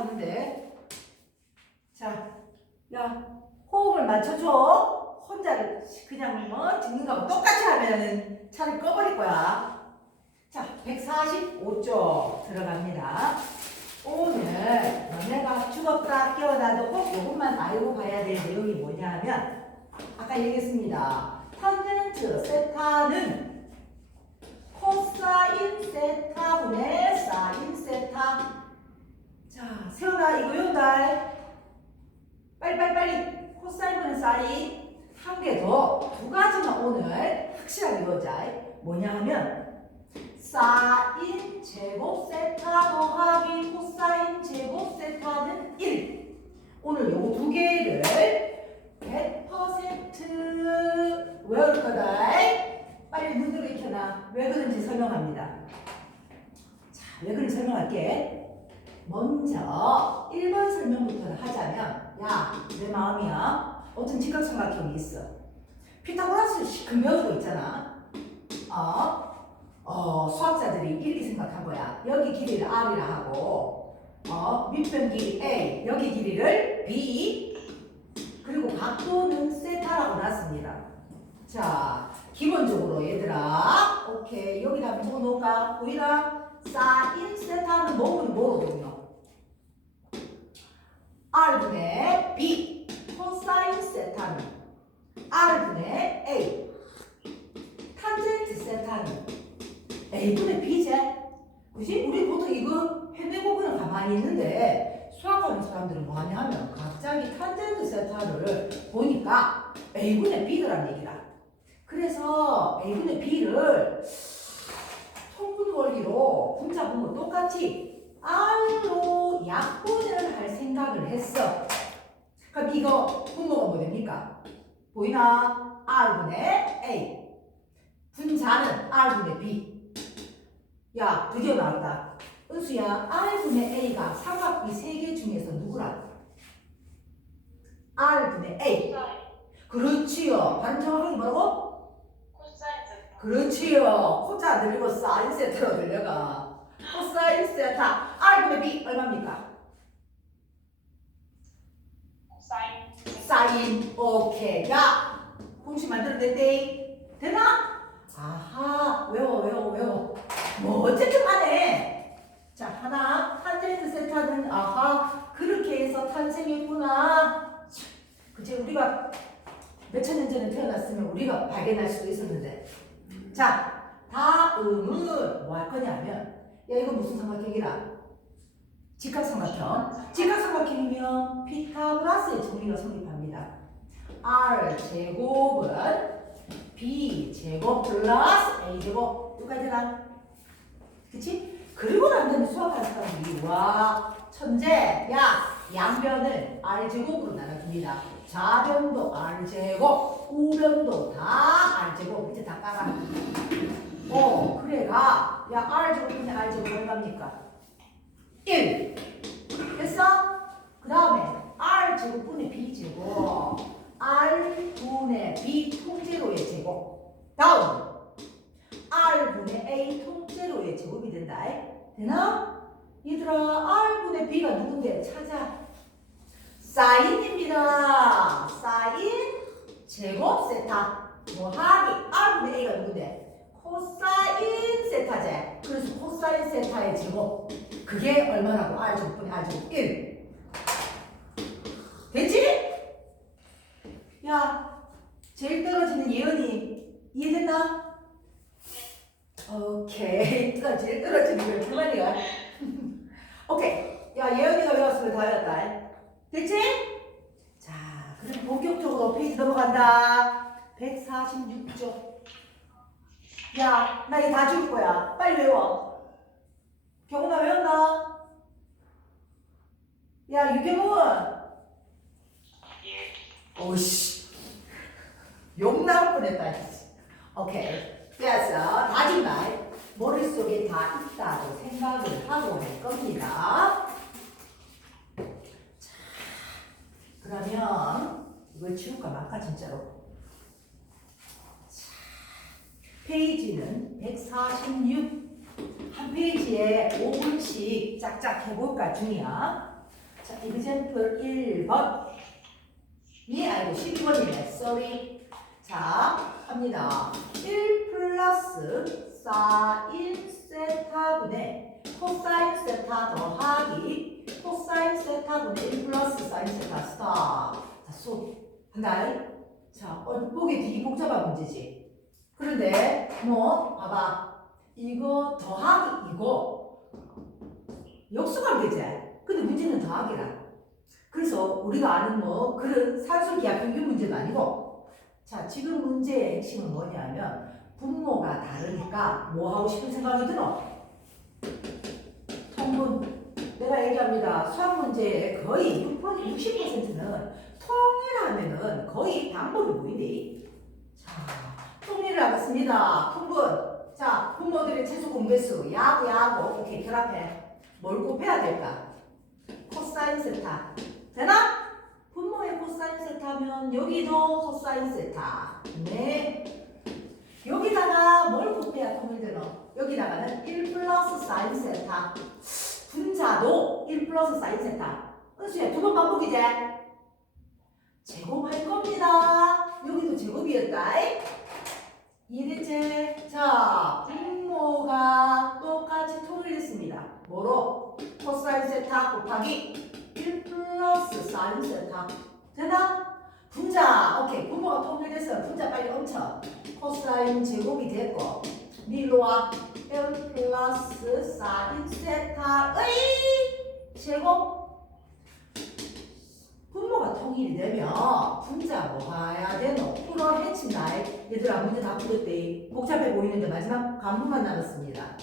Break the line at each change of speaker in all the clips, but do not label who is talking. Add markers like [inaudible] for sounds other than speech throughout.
하는데. 자, 야, 호흡을 맞춰줘. 혼자를 그냥 뭐 듣는 거하고 똑같이 하면은 차를 꺼버릴 거야. 자, 145쪽 들어갑니다. 오늘 너네가 죽었다 깨어나도 꼭 이것만 알고 가야 될 내용이 뭐냐 하면 아까 얘기했습니다. 탄젠트 세타는 코사인 세타분의 사인 세타 자, 세훈아 이거 외운다. 빨리 빨리 빨리 사인 한개더두 가지만 오늘 확실하게 외우자. 뭐냐 하면 사인 제곱 세타 더하기 코사인 제곱 세타는 1. 오늘 요거 두 개를 100% 외울 거다. 빨리 눈으로 익혀놔. 왜 그런지 설명합니다. 자, 왜 그런지 설명할게. 먼저 1번 설명부터 하자면 야, 내 마음이야. 어떤 직각삼각형이 있어. 피타고라스 근면으로 있잖아. 어? 어, 수학자들이 일리 생각한 거야. 여기 길이를 R이라 하고, 어, 밑변 길이 A, 여기 길이를 B, 그리고 각도는 세타라고 놨습니다. 자, 기본적으로 얘들아, 오케이. 여기다 뭐 놓을까? 보이나? 사인 세타는 뭐는 뭐거든요? R분의 B, 코사인 세타는 R분의 A, 탄젠트 세타는 A분의 B제. 그지? 우리 보통 이거 해내고 그냥 가만히 있는데 수학하는 사람들은 뭐 하냐 하면 갑자기 탄젠트 세타를 보니까 A분의 B더란 얘기다. 그래서 A분의 B를 통분 원리로 분자 분모 똑같이 R로 약분을 할 생각을 했어. 그럼 이거 분모가 뭐 됩니까? 보이나? R분의 A. 분자는 R분의 B. 야, 드디어 나왔다. 은수야, R분의 A가 삼각비 세 개 중에서 누구라? R분의 A. 그렇지요. 정확하게 뭐라고?
코사인
그렇지요. 코자 안 들리고 사인 세타로 들려가. 코사인 세타. R분의 B 얼마입니까?
코사인
사인. 오케이. 야, 공식 만들어냈대. 되나? 아하. 외워, 외워, 외워. 뭐 어쨌든 간에. 자, 하나. 탄젠트 세타는 아하. 그렇게 해서 탄생했구나. 참, 그치, 우리가 몇천 년 전에 태어났으면 우리가 발견할 수도 있었는데. 자, 다음은 뭐 할 거냐면, 야, 이거 무슨 삼각형이라? 직각삼각형. 직각삼각형이면 피타고라스의 정리가 성립합니다. R 제곱은 B 제곱 플러스 A 제곱 똑같잖아. 그치? 그리고 난 다음에 수학하는 사람들이 와 천재 야 양변을 R 제곱으로 나눠줍니다. 좌변도 R 제곱 우변도 다 R 제곱 밑에 다 깔아. 어 그래가 야 R 제곱분의 R 제곱 얼마입니까? 1 됐어? 그 다음에 R 제곱분의 B 제곱 R 분의 B 통째로의 제곱 다음 R 분의 A 통째로의 제곱이 된다 되나? 얘들아 R 분의 B가 누군데 찾아 사인입니다. 사인 제곱 세타. 더하기? R 분의 A가 누군데? 코사인 세타제. 그래서 코사인 세타의 제곱. 그게 얼마라고? R 제곱분의 R 제곱 1 됐지? 야 제일 떨어지는 예언이 이해됐나? 오케이. 또 [laughs] 제일 떨어지는 걸 그만이야. [laughs] 오케이. 야 예언이가 외웠으면 다 외웠다 됐지? 자 그럼 본격적으로 페이지 넘어간다. 146쪽 야 나 이거 다 줄 거야. 빨리 외워. 경훈아 외웠나? 야 유경훈.
예.
오씨. 욕 나올 뻔했다 씨. 오케이. 됐어 다진 말 머릿속에 다 있다고 생각을 하고 할 겁니다 자 그러면 이걸 치울까 말까 진짜로 자, 페이지는 146 한 페이지에 5분씩 짝짝 해볼까 중이야 자, example 1번. 이 아이고 12번이네. sorry. 자, 합니다. 1 플러스 사인 세타분의 코사인 세타 더하기 코사인 세타분의 1 플러스 사인 세타 스탑. 자, 수. 한다. 자, 어, 보기 되게 복잡한 문제지. 그런데 뭐 봐봐. 이거 더하기 이거 역수가 되지. 근데 문제는 더하기라. 그래서 우리가 아는 뭐 그런 산술기하 평균 문제는 아니고 자 지금 문제의 핵심은 뭐냐면 분모가 다르니까 뭐 하고 싶은 생각이 들어? 통분 내가 얘기합니다. 수학 문제의 거의 6% 60%는 통일하면은 거의 방법이 보이네 자 통일을 하겠습니다. 통분 자 분모들의 최소 공배수 야구 야구 오케이 결합해. 뭘 곱해야 될까? 코사인 세타. 되나? 분모의 코사인 세타면 여기도 코사인 세타. 네. 여기다가 뭘 곱해야 통일되노? 여기다가는 1 플러스 사인 세타 분자도 1 플러스 사인 세타 은수야 두 번 반복이지? 제곱할 겁니다 여기도 제곱이었다 이랬지? 자 분모가 똑같이 통일했습니다 뭐로? 코사인 세타 곱하기 1 플러스 사인 세타 되나? 분자 오케이 분모가 통일됐어요 분자 빨리 얹혀 코사인 제곱이 됐고 밀로와 1 플러스 사인 세타의 제곱 분모가 통일이 되면 분자 뭐 해야 되노? 풀어 해친다 얘들아 문제 다 풀었대. 복잡해 보이는데 마지막 간부만 남았습니다.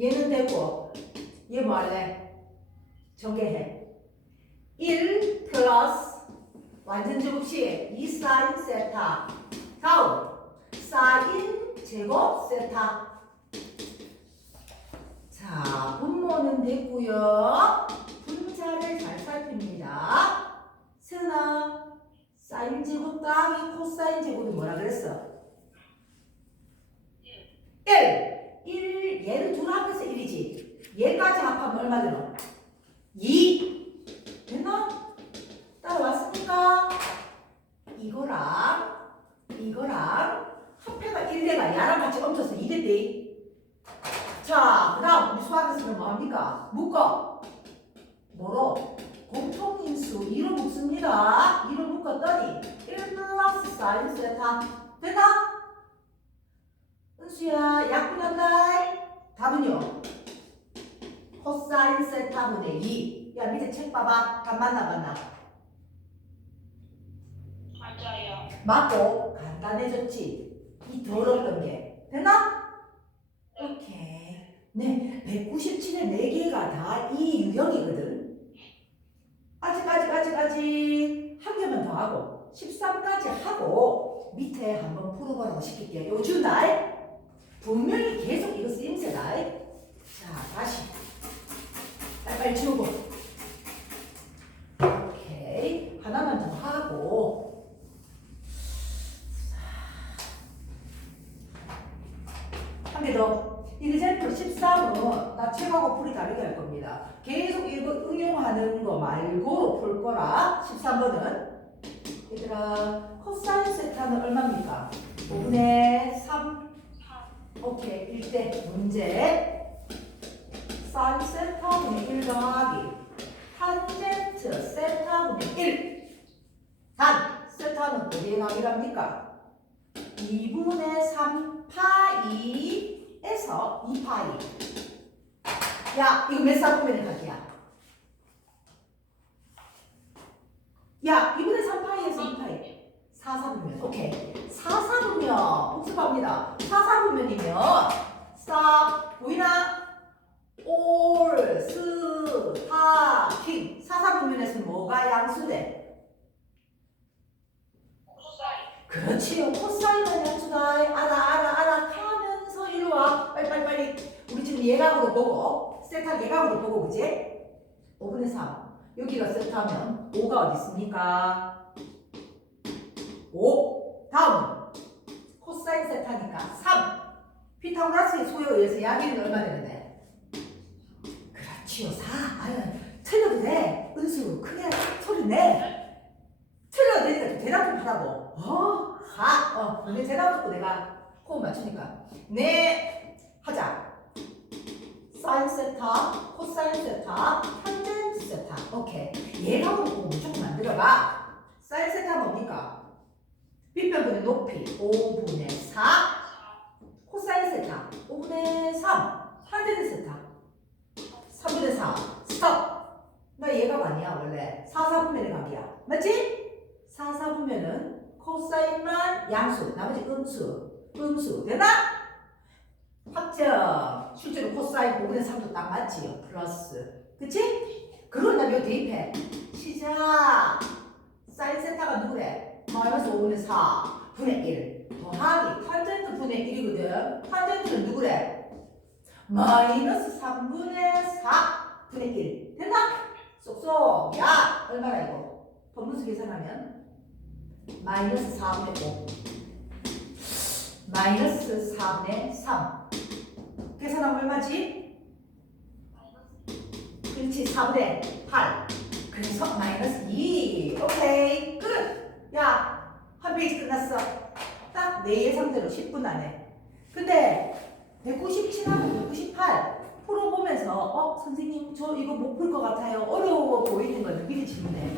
얘는 됐고 얘 뭐 할래? 정개해. 1 플러스 완전 제곱식 2 사인 세타. 다음 사인 제곱 세타 자 분모는 됐고요 분자를 잘 살핍니다 세나 사인 제곱 더하기 코사인 제곱이 뭐라 그랬어? 1 1 얘를 둘 합해서 1이지 얘까지 합하면 얼마 되노? 2 됐나? 따라왔습니까? 이거랑 이거랑 합해가 1대가 야랑 같이 얹혀서 2대대 자, 그 다음 우리 수학에서는 뭐합니까? 묶어 뭐로? 공통인수 2로 묶습니다 2로 묶었더니 1 플러스 사인 세타 됐나? 은수야 약분한다 답은요 코사인 세타분의 2. 야 밑에 책 봐봐. 답 맞나 맞나?
맞아요.
맞고 간단해졌지. 이 더럽던 게 되나? 오케이. 네, 197의 4개가 다 이 유형이거든. 아직 아직 아직 한 개만 더 하고 13까지 하고 밑에 한번 풀어보라고 시킬게요. 요즘 날 분명히 계속 이거 쓰임새다. 자 다시 빨리빨리 치우고 오케이 하나만 더 하고 한 개 더. example 13은 나 책하고 풀이 다르게 할 겁니다. 계속 이거 응용하는 거 말고 풀 거라 13번은 얘들아 세타는 얼마입니까? 5분의 3 오케이 1대 문제 사인 세타분의 1 더하기 탄젠트 세타분의 1 단, 세타는 어디에 나이랍니까? 2분의 3 파이에서 2 파이 야 이거 몇 사분면의 각이야? 야 2분의 3 파이에서 2 파이 4 사분면 오케이 4 사분면 복습합니다 4 사분면이면 stop 보이나? 올, 스, 타, 킹. 사사분면에서 뭐가 양수돼?
코사인.
그렇지요. 코사인은 양수다. 알아, 알아, 알아. 하면서 이리 와. 빨리, 빨리, 빨리. 우리 지금 예각으로 보고, 세타 예각으로 보고, 그지? 5분의 3. 여기가 세타면 5가 어디 있습니까? 5. 다음. 코사인 세타니까 3. 피타고라스의 소에 의해서 야기는 얼마 되는데? 그렇지요. 4. 아유, 틀려도 돼. 은수, 그좀 내. 틀려도 되니까 대답 좀 하라고. 어, 하. 어, 너네 대답 듣고 내가 호흡 맞추니까. 네, 하자. 사인 세타, 코사인 세타, 탄젠트 세타. 오케이. 얘가 보고 무조건 만들어봐. 사인 세타 뭡니까? 빗변분의 높이 5분의 4, 코사인 세타 5분의 3, 탄젠트 세타 3분의 4. 스톱. 나 얘가 아니야 원래 4, 4분면의 각이야. 맞지? 4, 4분면은 코사인만 양수, 나머지 음수, 음수. 되나? 확정. 실제로 코사인 5분의 3도 딱 맞지요. 플러스. 그치? 그걸 나 여기 대입해. 시작. 사인 세타가 누구래? 마이너스 5분의 4 분의 1 더하기. 탄젠트 분의 1이거든. 탄젠트는 누구래? 마이너스 3분의 4 분의 1 됐나? 쏙쏙 야. 얼마나 이거? 법문수 계산하면 마이너스 4분의 5 마이너스 4분의 3 계산하면 얼마지? 그렇지. 4분의 8 그래서 마이너스 2 오케이. 끝 야 한 페이지 끝났어. 딱내 예상대로 10분 안에. 근데 197하고 198 풀어보면서 어 선생님 저 이거 못 풀 것 같아요. 어려워 보이는 거는 미리 질문해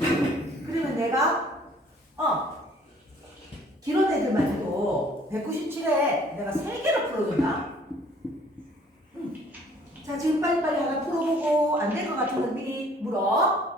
그러면 내가 어 길은 애들만 해도 197에 내가 3개를 풀어줬나? 음. 자 지금 빨리빨리 하나 풀어보고 안 될 것 같으면 미리 물어